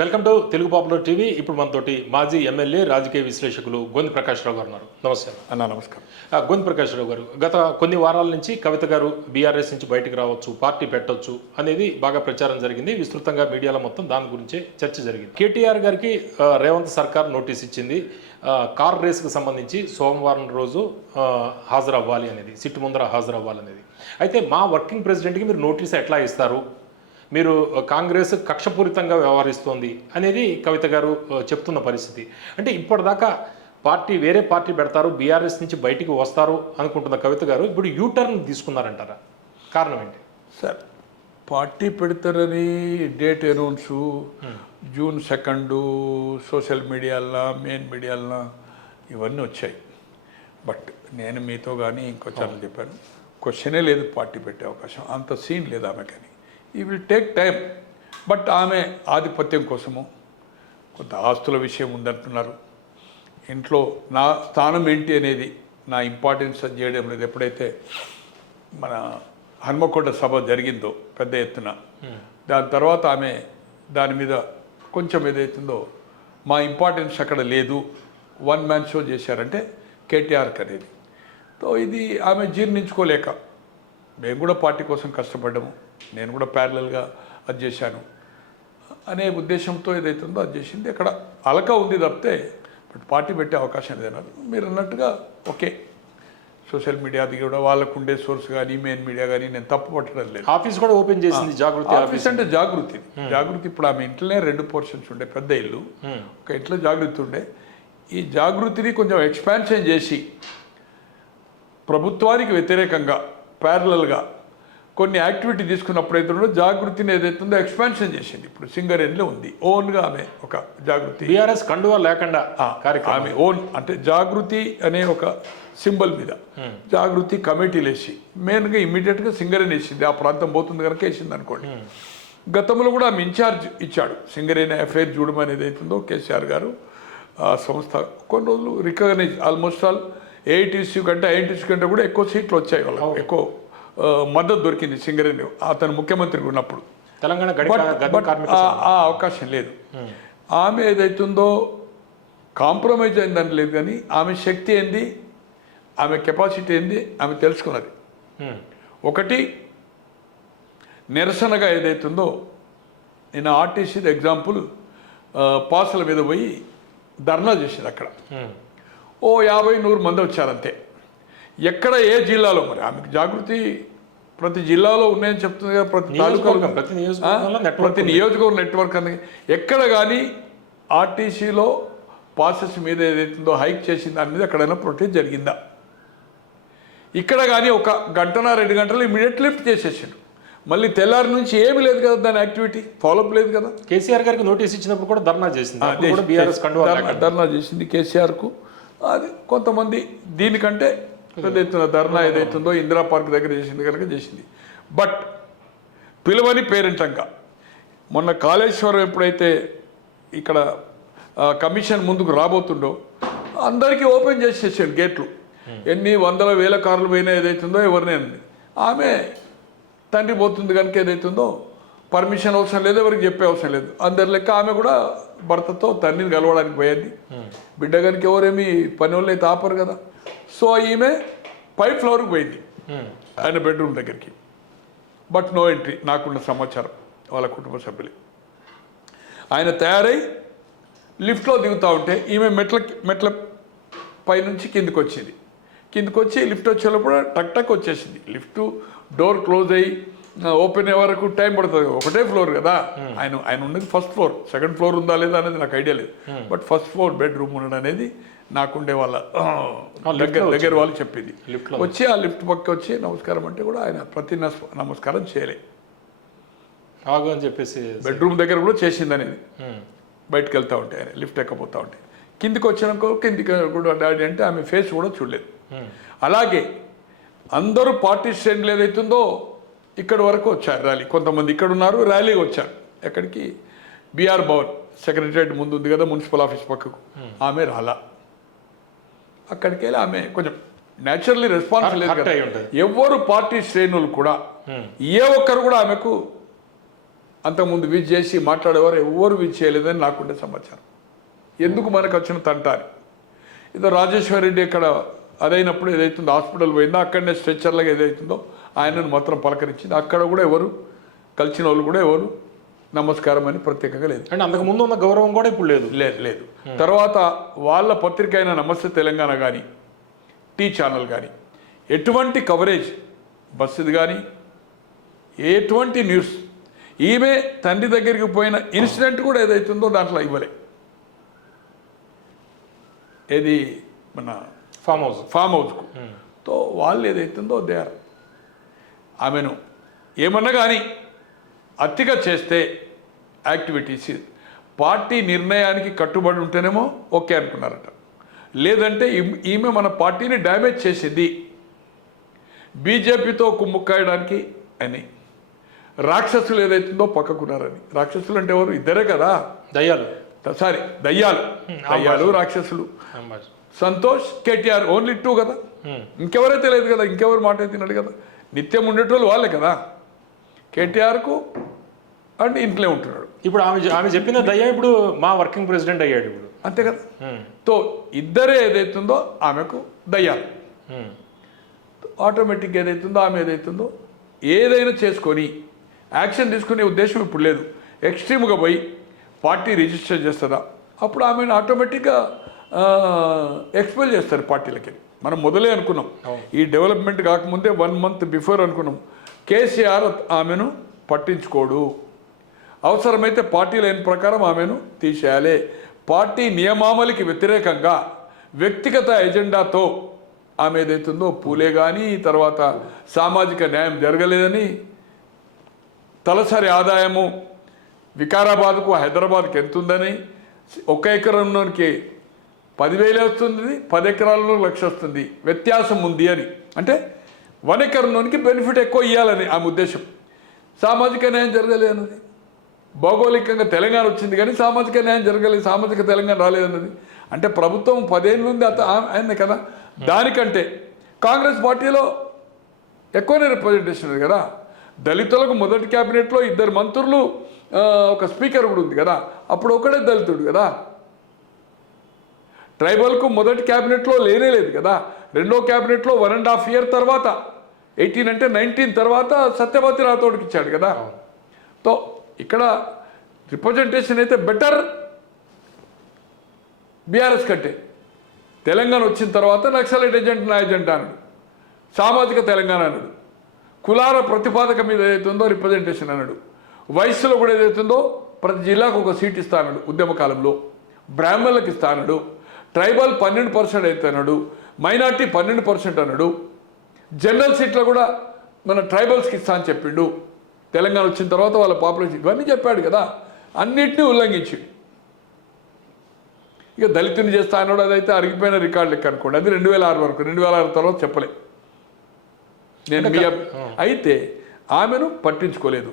Welcome to Telugu popular TV. ఇప్పుడు మనతోటి మాజీ ఎమ్మెల్యే రాజకీయ విశ్లేషకులు గొంతు ప్రకాష్ రావు గారు ఉన్నారు. నమస్తే అన్న. నమస్కారం. గొంతు ప్రకాష్ రావు గారు, గత కొన్ని వారాల నుంచి కవిత గారు బీఆర్ఎస్ నుంచి బయటకు రావచ్చు, పార్టీ పెట్టొచ్చు అనేది బాగా ప్రచారం జరిగింది. విస్తృతంగా మీడియాలో మొత్తం దాని గురించే చర్చ జరిగింది. కేటీఆర్ గారికి రేవంత్ సర్కార్ నోటీస్ ఇచ్చింది. కార్ రేస్కి సంబంధించి సోమవారం రోజు హాజరవ్వాలి అనేది, సిట్టు ముందర హాజరవ్వాలనేది. అయితే మా వర్కింగ్ ప్రెసిడెంట్కి మీరు నోటీస్ ఎట్లా ఇస్తారు, మీరు కాంగ్రెస్ కక్షపూరితంగా వ్యవహరిస్తోంది అనేది కవిత గారు చెప్తున్న పరిస్థితి. అంటే ఇప్పటిదాకా వేరే పార్టీ పెడతారు, బీఆర్ఎస్ నుంచి బయటికి వస్తారు అనుకుంటున్న కవిత గారు ఇప్పుడు యూటర్న్ తీసుకున్నారంటారా? కారణం ఏంటి సార్? పార్టీ పెడతారని డేట్ అనౌన్స్ జూన్ 2 సోషల్ మీడియాలో, మెయిన్ మీడియాలో ఇవన్నీ వచ్చాయి. బట్ నేను మీతో కానీ ఇంకొచ్చారని చెప్పాను, క్వశ్చనే లేదు పార్టీ పెట్టే అవకాశం, అంత సీన్ లేదు ఆమె. కానీ ఈ విల్ టేక్ టైం. బట్ ఆమె ఆధిపత్యం కోసము కొంత ఆస్తుల విషయం ఉందంటున్నారు. ఇంట్లో నా స్థానం ఏంటి అనేది, నా ఇంపార్టెన్స్ అది చేయడం లేదు. ఎప్పుడైతే మన హన్మకొండ సభ జరిగిందో పెద్ద ఎత్తున, దాని తర్వాత ఆమె దాని మీద కొంచెం ఏదైతుందో మా ఇంపార్టెన్స్ అక్కడ లేదు, వన్ మ్యాన్ షో చేశారంటే కేటీఆర్కి అనేది. సో ఇది ఆమె జీర్ణించుకోలేక, మేము కూడా పార్టీ కోసం కష్టపడ్డాము, నేను కూడా ప్యారలల్గా అది చేశాను అనే ఉద్దేశంతో ఏదైతుందో అది చేసింది. అక్కడ అలక ఉంది తప్పితే బట్ పార్టీ పెట్టే అవకాశం లేదన్నారు. మీరు అన్నట్టుగా ఓకే, సోషల్ మీడియాది కూడా వాళ్ళకు ఉండే సోర్స్ కానీ మెయిన్ మీడియా కానీ నేను తప్పు పట్టడం లేదు. ఆఫీస్ కూడా ఓపెన్ చేసింది, జాగృతి ఆఫీస్ అంటే జాగృతి. ఇప్పుడు ఆమె ఇంట్లోనే 2 పోర్షన్స్ ఉండే, పెద్ద ఇల్లు, ఒక ఇంట్లో జాగృతి ఉండే. ఈ జాగృతిని కొంచెం ఎక్స్పాన్షన్ చేసి ప్రభుత్వానికి వ్యతిరేకంగా ప్యారలల్గా కొన్ని యాక్టివిటీ తీసుకున్నప్పుడు అయితే జాగృతిని ఏదైతుందో ఎక్స్పాన్షన్ చేసింది. ఇప్పుడు సింగరేణిలో ఉంది, ఓన్గా ఆమె ఒక జాగృతి, బీఆర్ఎస్ కండువా లేకుండా ఆమె ఓన్ అంటే జాగృతి అనే ఒక సింబల్ మీద జాగృతి కమిటీలు వేసి మెయిన్గా ఇమ్మీడియట్గా సింగరేణి వేసింది. ఆ ప్రాంతం పోతుంది కనుక వేసింది అనుకోండి. గతంలో కూడా ఆమె ఇన్ఛార్జ్ ఇచ్చాడు, సింగరేణి అఫైర్ చూడమని ఏదైతుందో కేసీఆర్ గారు ఆ సంస్థ కొన్ని రోజులు రికగ్నైజ్, ఆల్మోస్ట్ ఆల్ ఏఐటీసీ కంటే కూడా ఎక్కువ సీట్లు వచ్చాయి, వాళ్ళకి ఎక్కువ మద్దతు దొరికింది సింగరేణి అతను ముఖ్యమంత్రి ఉన్నప్పుడు. తెలంగాణ ఆ అవకాశం లేదు. ఆమె ఏదైతుందో కాంప్రమైజ్ అయిందని లేదు, కానీ ఆమె శక్తి ఏంది, ఆమె కెపాసిటీ ఏంది ఆమె తెలుసుకున్నది. ఒకటి నిరసనగా ఏదైతుందో, నేను ఆర్టీసీ ఎగ్జాంపుల్ పాసుల మీద పోయి ధర్నా చేసింది. అక్కడ ఓ 50-100 మంది వచ్చారంతే. ఎక్కడ ఏ జిల్లాలో, మరి ఆమెకు జాగృతి ప్రతి జిల్లాలో ఉన్నాయని చెప్తుంది కదా, ప్రతి తాలూకాలో, ప్రతి నియోజకవర్గం నెట్వర్క్ అని. ఎక్కడ కానీ ఆర్టీసీలో పాసెస్ మీద ఏదైతుందో హైక్ చేసిన దాని మీద ఎక్కడైనా ప్రొటెస్ట్ జరిగిందా? ఇక్కడ కానీ 1 గంటన 2 గంటలు ఇమీడియట్ లిఫ్ట్ చేసేసాడు. మళ్ళీ తెల్లారి నుంచి ఏమి లేదు కదా, దాని యాక్టివిటీ ఫాలోఅప్ లేదు కదా. కేసీఆర్ గారికి నోటీస్ ఇచ్చినప్పుడు కూడా ధర్నా చేసింది, ధర్నా చేసింది కేసీఆర్కు. అది కొంతమంది దీనికంటే పెద్ద ఎత్తున ధర్నా ఏదైతుందో ఇందిరా పార్క్ దగ్గర చేసింది కనుక చేసింది. బట్ పిలువని పేరెంటంగా మొన్న కాళేశ్వరం ఎప్పుడైతే ఇక్కడ కమిషన్ ముందుకు రాబోతుండో అందరికీ ఓపెన్ చేసేసాడు గేట్లు. ఎన్ని 100,000 కార్లు పోయినా ఏదైతుందో ఎవరినే అంది. ఆమె తండ్రి పోతుంది కనుక ఏదైతుందో పర్మిషన్ అవసరం లేదు, ఎవరికి చెప్పే అవసరం లేదు. అందరి లెక్క ఆమె కూడా భర్తతో తండ్రిని కలవడానికి పోయింది. బిడ్డ కనుక ఎవరేమి పని వాళ్ళు అయితే ఆపరు కదా. సో ఈమె 5th ఫ్లోర్కి పోయింది ఆయన బెడ్రూమ్ దగ్గరికి. బట్ నో ఎంట్రీ, నాకున్న సమాచారం వాళ్ళ కుటుంబ సభ్యులు. ఆయన తయారై లిఫ్ట్లో దిగుతూ ఉంటే ఈమె మెట్ల పైనుంచి కిందికి వచ్చింది. కిందికి వచ్చి లిఫ్ట్ వచ్చేటప్పుడు టక్ వచ్చేసింది. లిఫ్ట్ డోర్ క్లోజ్ అయ్యి ఓపెన్ అయ్యే వరకు టైం పడుతుంది. ఒకటే ఫ్లోర్ కదా, ఆయన ఉన్నది 1st ఫ్లోర్. 2nd ఫ్లోర్ ఉందా లేదా అనేది నాకు ఐడియా లేదు. బట్ 1st ఫ్లోర్ బెడ్రూమ్ ఉండడం అనేది నాకుండే వాళ్ళ దగ్గర వాళ్ళు చెప్పింది. వచ్చి ఆ లిఫ్ట్ పక్క వచ్చి నమస్కారం అంటే కూడా ఆయన ప్రతి నమస్కారం చేయలే అని చెప్పేసి బెడ్రూమ్ దగ్గర కూడా చేసింది అనేది. బయటకు వెళ్తూ ఉంటే ఆయన లిఫ్ట్ ఎక్కపోతూ ఉంటే కిందికి వచ్చినాక కిందికి కూడా డాడీ అంటే ఆమె ఫేస్ కూడా చూడలేదు. అలాగే అందరూ పార్టీ శ్రేణులు ఏదైతుందో ఇక్కడి వరకు వచ్చారు ర్యాలీ. కొంతమంది ఇక్కడ ఉన్నారు, ర్యాలీగా వచ్చారు. ఎక్కడికి? బీఆర్ భవన్ సెక్రటరియట్ ముందు ఉంది కదా, మున్సిపల్ ఆఫీస్ పక్కకు. ఆమె రాలా. అక్కడికి వెళ్ళి ఆమె కొంచెం న్యాచురల్లీ రెస్పాన్స్ లేదు కదా. ఎవరు పార్టీ శ్రేణులు కూడా ఏ ఒక్కరు కూడా ఆమెకు అంతకుముందు విజ్ చేసి మాట్లాడేవారు ఎవరు విజ్ చేయలేదని నాకుండే సమాచారం. ఎందుకు మనకు వచ్చిన తంటాని ఏదో రాజేశ్వర్ రెడ్డి ఇక్కడ అదైనప్పుడు ఏదైతుందో హాస్పిటల్ పోయిందో అక్కడనే స్ట్రెచ్చర్లాగా ఏదైతుందో ఆయనను మాత్రం పలకరించింది. అక్కడ కూడా ఎవరు కలిసిన వాళ్ళు కూడా ఎవరు నమస్కారం అని ప్రత్యేకంగా లేదు. అంటే అంతకు ముందు ఉన్న గౌరవం కూడా ఇప్పుడు లేదు. లేదు. తర్వాత వాళ్ళ పత్రిక అయిన నమస్తే తెలంగాణ కానీ టీ ఛానల్ కానీ ఎటువంటి కవరేజ్ బస్సుది కానీ ఎటువంటి న్యూస్ ఈమె తండ్రి దగ్గరికి పోయిన ఇన్సిడెంట్ కూడా ఏదైతుందో దాంట్లో ఇవ్వలే. ఏది మన ఫామ్ హౌస్కు తో వాళ్ళు ఏదైతుందో దే ఆర్ ఆమెను ఏమన్నా కానీ అతిగా చేస్తే యాక్టివిటీస్ పార్టీ నిర్ణయానికి కట్టుబడి ఉంటేనేమో ఓకే అనుకున్నారట. లేదంటే ఈమె మన పార్టీని డ్యామేజ్ చేసింది బీజేపీతో కుమ్ముక్కాయడానికి అని రాక్షసులు ఏదైతుందో పక్కకున్నారని. రాక్షసులు అంటే ఎవరు? ఇద్దరే కదా, దయ్యాలు. దయ్యాలు రాక్షసులు. సంతోష్ కేటీఆర్ ఓన్లీ 2 కదా, ఇంకెవరైతే లేదు కదా, ఇంకెవరు మాట తిన్నాడు కదా, నిత్యం ఉండేటోళ్ళు వాళ్ళే కదా. కేటీఆర్కు అంటే ఇంట్లో ఉంటున్నాడు. ఇప్పుడు ఆమె చెప్పిన దయ్యం ఇప్పుడు మా వర్కింగ్ ప్రెసిడెంట్ అయ్యాడు ఇప్పుడు, అంతే కదా. తో ఇద్దరే ఏదైతుందో ఆమెకు దయ్యాలు. ఆటోమేటిక్ ఏదైతుందో ఆమె ఏదైతుందో ఏదైనా చేసుకొని యాక్షన్ తీసుకునే ఉద్దేశం ఇప్పుడు లేదు. ఎక్స్ట్రీమ్గా పోయి పార్టీ రిజిస్టర్ చేస్తుందా అప్పుడు ఆమెను ఆటోమేటిక్గా ఎక్స్పెల్ చేస్తారు పార్టీలకి. మనం మొదలే అనుకున్నాం, ఈ డెవలప్మెంట్ కాకముందే 1 month బిఫోర్ అనుకున్నాం. కేసీఆర్ ఆమెను పట్టించుకోడు, అవసరమైతే పార్టీ లైన్ ప్రకారం ఆమెను తీసేయాలి. పార్టీ నియమావళికి వ్యతిరేకంగా వ్యక్తిగత ఎజెండాతో ఆమె ఏదైతుందో పూలే కానీ తర్వాత సామాజిక న్యాయం జరగలేదని తలసరి ఆదాయము వికారాబాద్కు హైదరాబాద్కి ఎంత ఉందని 1 ఎకరంలోనికి 10,000 వస్తుంది, 10 ఎకరాలలో 1,00,000 వస్తుంది, వ్యత్యాసం ఉంది అని. అంటే 1 ఎకరంలోనికి బెనిఫిట్ ఎక్కువ ఇవ్వాలని ఆమె ఉద్దేశం. సామాజిక న్యాయం జరగలేదు అన్నది. భౌగోళికంగా తెలంగాణ వచ్చింది కానీ సామాజిక న్యాయం జరగలేదు, సామాజిక తెలంగాణ రాలేదన్నది. అంటే ప్రభుత్వం 10 ఏళ్ళ నుండి అయింది కదా. దానికంటే కాంగ్రెస్ పార్టీలో ఎక్కువనే రిప్రజెంటేషన్ ఉంది కదా. దళితులకు మొదటి క్యాబినెట్లో 2 మంత్రులు, ఒక స్పీకర్ కూడా ఉంది కదా. అప్పుడు ఒకడే దళితుడు కదా. ట్రైబల్కు మొదటి క్యాబినెట్లో లేదు కదా. రెండో క్యాబినెట్లో 1.5 year తర్వాత 18 అంటే 19 తర్వాత సత్యవతి రాథోడ్కి ఇచ్చాడు కదా. తో ఇక్కడ రిప్రజెంటేషన్ అయితే బెటర్ బీఆర్ఎస్ కంటే. తెలంగాణ వచ్చిన తర్వాత నక్సలైట్ ఏజెంట్ నా ఏజెంట్ అన్నాడు, సామాజిక తెలంగాణ అన్నాడు, కులాల ప్రతిపాదక మీద ఏదైతుందో రిప్రజెంటేషన్ అన్నాడు, వయస్సులో కూడా ఏదైతుందో ప్రతి జిల్లాకు ఒక సీట్ ఇస్తానడు ఉద్యమకాలంలో, బ్రాహ్మణులకు ఇస్తానడు, ట్రైబల్ 12% అవుతున్నాడు, మైనార్టీ 12% అన్నాడు, జనరల్ సీట్లో కూడా మన ట్రైబల్స్కి ఇస్తా అని చెప్పిండు. తెలంగాణ వచ్చిన తర్వాత వాళ్ళ పాపులేషన్ ఇవన్నీ చెప్పాడు కదా. అన్నిటినీ ఉల్లంఘించి ఇక దళితుని చేస్తా అన్నాడు. అదైతే అరిగిపోయిన రికార్డు లెక్క అనుకోండి. అది 2006 వరకు, 2006 తర్వాత చెప్పలే నేను. అయితే ఆమెను పట్టించుకోలేదు.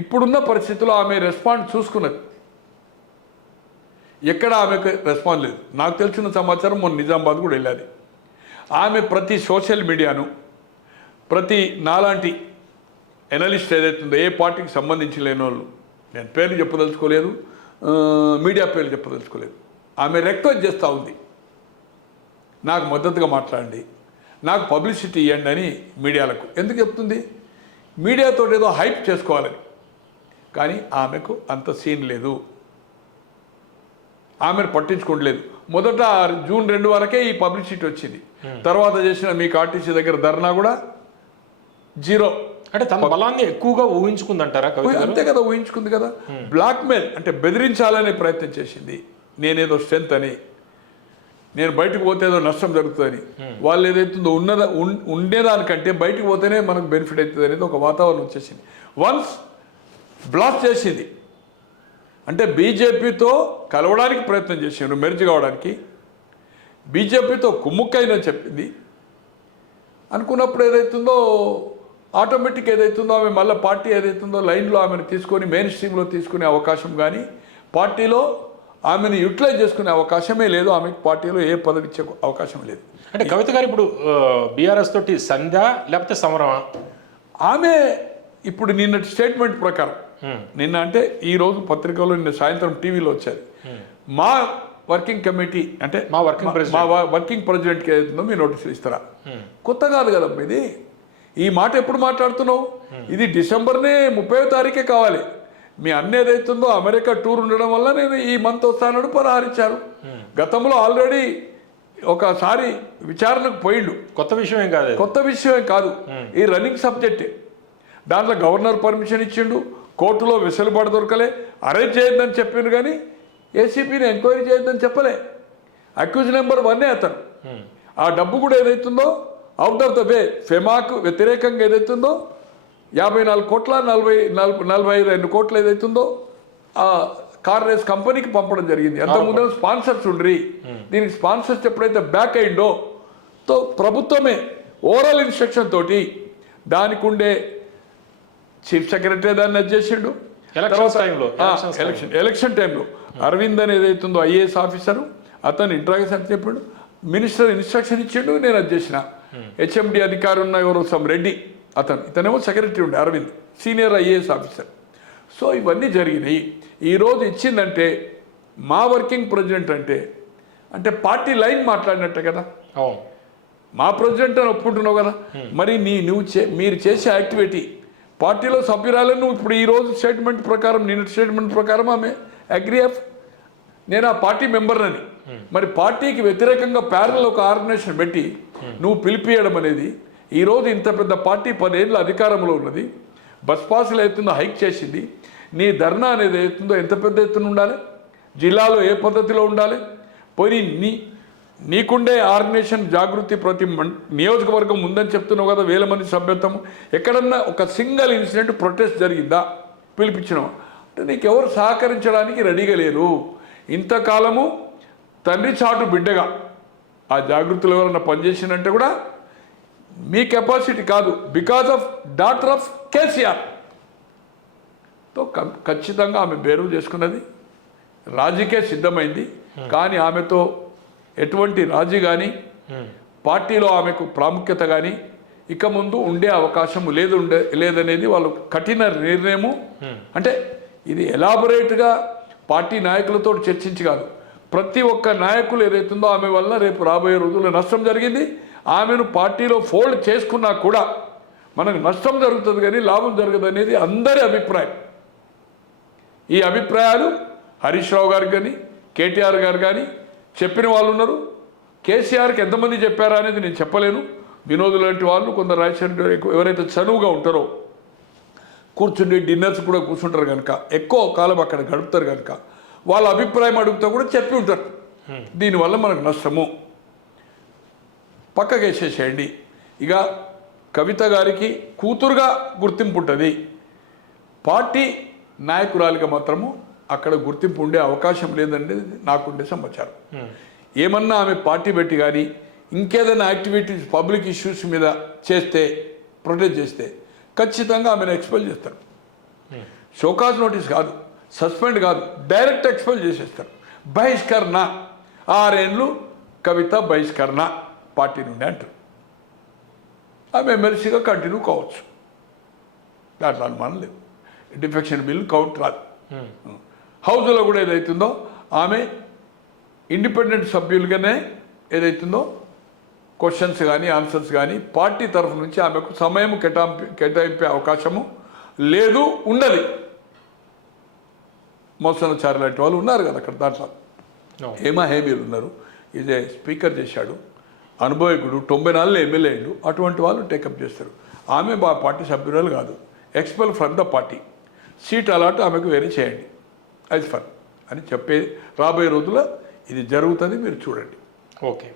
ఇప్పుడున్న పరిస్థితుల్లో ఆమె రెస్పాండ్ చూసుకున్నది, ఎక్కడ ఆమెకు రెస్పాన్స్ లేదు. నాకు తెలిసిన సమాచారం మొన్న నిజామాబాద్ కూడా వెళ్ళాలి. ఆమె ప్రతి సోషల్ మీడియాను, ప్రతి నాలాంటి ఎనలిస్ట్ ఏదైతుందో ఏ పార్టీకి సంబంధించి లేని వాళ్ళు, నేను పేర్లు చెప్పదలుచుకోలేదు, మీడియా పేర్లు చెప్పదలుచుకోలేదు, ఆమె రిక్వెస్ట్ చేస్తూ ఉంది, నాకు మద్దతుగా మాట్లాడండి, నాకు పబ్లిసిటీ ఇవ్వండి అని మీడియాలకు. ఎందుకు చెప్తుంది? మీడియాతో ఏదో హైప్ చేసుకోవాలని. కానీ ఆమెకు అంత సీన్ లేదు, ఆమెను పట్టించుకోవట్లేదు. మొదట June 2 వరకే ఈ పబ్లిసిటీ వచ్చింది. తర్వాత చేసిన మీకు ఆర్టీసీ దగ్గర ధర్నా కూడా 0. అంటే తన బలాన్ని ఎక్కువగా ఊహించుకుందంటారా? అంతే కదా, ఊహించుకుంది కదా. బ్లాక్మెయిల్ అంటే బెదిరించాలనే ప్రయత్నం చేసింది. నేనేదో స్ట్రెంత్ అని, నేను బయటకు పోతే ఏదో నష్టం జరుగుతుందని, వాళ్ళు ఏదైతుందో ఉండేదానికంటే బయటకు పోతేనే మనకు బెనిఫిట్ అవుతుంది అనేది ఒక వాతావరణం వచ్చేసింది. వన్స్ బ్లాస్ట్ చేసింది అంటే బీజేపీతో కలవడానికి ప్రయత్నం చేసిండు, మెర్జ్ కావడానికి, బీజేపీతో కుమ్ముక్కైందని చెప్పింది అనుకున్నప్పుడు ఏదైతుందో ఆటోమేటిక్ ఏదైతుందో ఆమె మళ్ళీ పార్టీ ఏదైతుందో లైన్లో ఆమెను తీసుకొని మెయిన్ స్ట్రీమ్లో తీసుకునే అవకాశం కానీ పార్టీలో ఆమెను యూటిలైజ్ చేసుకునే అవకాశమే లేదు. ఆమెకు పార్టీలో ఏ పదవి ఇచ్చే అవకాశం లేదు. అంటే కవిత గారు ఇప్పుడు బీఆర్ఎస్ తోటి సంధ్య లేకపోతే సమరమా? ఆమె ఇప్పుడు నిన్నటి స్టేట్మెంట్ ప్రకారం నిన్న అంటే ఈ రోజు పత్రికలో నిన్న సాయంత్రం టీవీలో వచ్చేది. మా వర్కింగ్ కమిటీ అంటే మా వర్కింగ్ ప్రెసిడెంట్కి ఏదైతుందో మీ నోటీసులు ఇస్తారా? కొత్త కాదు కదమ్మా ఇది. ఈ మాట ఎప్పుడు మాట్లాడుతున్నావు? ఇది డిసెంబర్నే 30వ తారీఖే కావాలి. మీ అన్న ఏదైతుందో అమెరికా టూర్ ఉండడం వల్ల నేను ఈ మంత్ వస్తానని పరాహరించారు. గతంలో ఆల్రెడీ ఒకసారి విచారణకు పోయిండు. కొత్త విషయం ఏం కాదు, కొత్త విషయం కాదు, ఈ రన్నింగ్ సబ్జెక్టే. దాంట్లో గవర్నర్ పర్మిషన్ ఇచ్చిండు, కోర్టులో వెసులుబాటు దొరకలే, అరెస్ట్ చేయొద్దని చెప్పిండు, కానీ ఏసీపీని ఎంక్వైరీ చేయొద్దని చెప్పలే. అక్యూజ్ నెంబర్ 1 అతను. ఆ డబ్బు కూడా ఏదైతుందో అవుట్ ఆఫ్ ద వే ఫెమాకు వ్యతిరేకంగా ఏదైతుందో 54 కోట్ల 42 కోట్లు ఏదైతుందో ఆ కార్ రేస్ కంపెనీకి పంపడం జరిగింది. అంతకుముందు స్పాన్సర్స్ ఉండ్రి, దీనికి స్పాన్సర్స్ ఎప్పుడైతే బ్యాక్ అయిందో తో ప్రభుత్వమే ఓవరాల్ ఇన్స్ట్రక్షన్ తోటి దానికి ఉండే చీఫ్ సెక్రటరీ దాన్ని అది చేసిండు. ఎలక్షన్ టైంలో అరవింద్ అని ఏదైతుందో ఐఏఎస్ ఆఫీసరు అతను ఇంట్రాగేషన్ చెప్పిండు, మినిస్టర్ ఇన్స్ట్రక్షన్ ఇచ్చిండు, నేను అది చేసిన. హెచ్ఎండి అధికారి ఉన్న ఎవరో సమ్ రెడ్డి ఇతనేమో సెక్రటరీ ఉండే Arvind, senior IAS officer. So ఇవన్నీ జరిగినాయి. ఈరోజు ఇచ్చిందంటే మా వర్కింగ్ ప్రెసిడెంట్ అంటే పార్టీ లైన్ మాట్లాడినట్టే కదా. మా ప్రెసిడెంట్ అని ఒప్పుకుంటున్నావు కదా. మరి మీరు చేసే యాక్టివిటీ పార్టీలో సభ్యురాలను నువ్వు ఇప్పుడు ఈరోజు స్టేట్మెంట్ ప్రకారం, నిన్న స్టేట్మెంట్ ప్రకారం ఆమె అగ్రీ ఆఫ్ నేను ఆ పార్టీ మెంబర్నని. మరి పార్టీకి వ్యతిరేకంగా ప్యారల్ ఒక ఆర్గనైజేషన్ పెట్టి నువ్వు పిలిపియడం అనేది, ఈరోజు ఇంత పెద్ద పార్టీ 10 ఏళ్ళ అధికారంలో ఉన్నది, బస్ పాసులు అవుతుందో హైక్ చేసింది, నీ ధర్నా అనేది అవుతుందో ఎంత పెద్ద ఎత్తున ఉండాలి, జిల్లాలో ఏ పద్ధతిలో ఉండాలి, పోయి నీకుండే ఆర్గనైజేషన్ జాగృతి ప్రతి నియోజకవర్గం ఉందని చెప్తున్నావు కదా, 1000 మంది సభ్యత్వం. ఎక్కడన్నా ఒక సింగిల్ ఇన్సిడెంట్ ప్రొటెస్ట్ జరిగిందా పిలిపించినావా? అంటే నీకెవరు సహకరించడానికి రెడీగా లేరు. ఇంతకాలము తండ్రి చాటు బిడ్డగా ఆ జాగృతిలో ఎవరన్నా పనిచేసినంటే కూడా మీ కెపాసిటీ కాదు, because of daughter of KCR తో ఖచ్చితంగా ఆమె బేరు చేసుకున్నది, రాజీకే సిద్ధమైంది. కానీ ఆమెతో ఎటువంటి రాజీ కానీ పార్టీలో ఆమెకు ప్రాముఖ్యత కానీ ఇక ముందు ఉండే అవకాశం లేదనేది వాళ్ళు కఠిన నిర్ణయము. అంటే ఇది ఎలాబొరేట్గా పార్టీ నాయకులతో చర్చించి కాదు, ప్రతి ఒక్క నాయకులు ఏదైతుందో ఆమె వల్ల రేపు రాబోయే రోజుల్లో నష్టం జరిగింది. ఆమెను పార్టీలో ఫోల్డ్ చేసుకున్నా కూడా మనకు నష్టం జరుగుతుంది కానీ లాభం జరగదు అనేది అందరి అభిప్రాయం. ఈ అభిప్రాయాలు హరీష్ రావు గారు కానీ కేటీఆర్ గారు కానీ చెప్పిన వాళ్ళు ఉన్నారు. కేసీఆర్కి ఎంతమంది చెప్పారా అనేది నేను చెప్పలేను. వినోద్ లాంటి వాళ్ళు, కొందరు రాజశేఖర్ ఎవరైతే చనువుగా ఉంటారో కూర్చుండి డిన్నర్స్ కూడా కూర్చుంటారు కనుక, ఎక్కువ కాలం అక్కడ గడుపుతారు కనుక వాళ్ళ అభిప్రాయం అడుగుతా కూడా చెప్పి ఉంటారు. దీనివల్ల మనకు నష్టము, పక్కకు వేసేసేయండి. ఇక కవిత గారికి కూతురుగా గుర్తింపు ఉంటుంది, పార్టీ నాయకురాలిగా మాత్రము అక్కడ గుర్తింపు ఉండే అవకాశం లేదనేది నాకుండే సమాచారం. ఏమన్నా ఆమె పార్టీ పెట్టి కానీ ఇంకేదైనా యాక్టివిటీస్ పబ్లిక్ ఇష్యూస్ మీద చేస్తే, ప్రొటెస్ట్ చేస్తే ఖచ్చితంగా ఆమెను ఎక్స్పెల్ చేస్తారు. షోకాజ్ నోటీస్ కాదు, సస్పెండ్ కాదు, డైరెక్ట్ ఎక్స్పెల్ చేసేస్తారు. బహిష్కరణ, 6 ఏళ్ళు కవిత బహిష్కరణ పార్టీ నుండి అంటారు. ఆమె ఎమ్మెల్సీగా కంటిన్యూ కావచ్చు, దాంట్లో అనుమానం లేదు. డిఫెక్షన్ బిల్ కౌంట్ రాదు. హౌస్లో కూడా ఏదైతుందో ఆమె ఇండిపెండెంట్ సభ్యులుగానే ఏదైతుందో క్వశ్చన్స్ కానీ ఆన్సర్స్ కానీ పార్టీ తరఫు నుంచి ఆమెకు సమయం కేటాయింపే అవకాశము లేదు, ఉండదు. మోసనచారి లాంటి వాళ్ళు ఉన్నారు కదా అక్కడ, దాంట్లో హేమా హేమీలు ఉన్నారు. ఇదే స్పీకర్ చేశాడు, అనుభవకుడు, 94 ఎమ్మెల్యే అయ్యాడు. అటువంటి వాళ్ళు టేకప్ చేస్తారు. ఆమె పార్టీ సభ్యురాలు కాదు, expel from the party, seat allot ఆమెకు వేరే చేయండి యాజ్ ఫర్ అని చెప్పే రాబోయే రోజుల్లో ఇది జరుగుతుంది, మీరు చూడండి. ఓకే.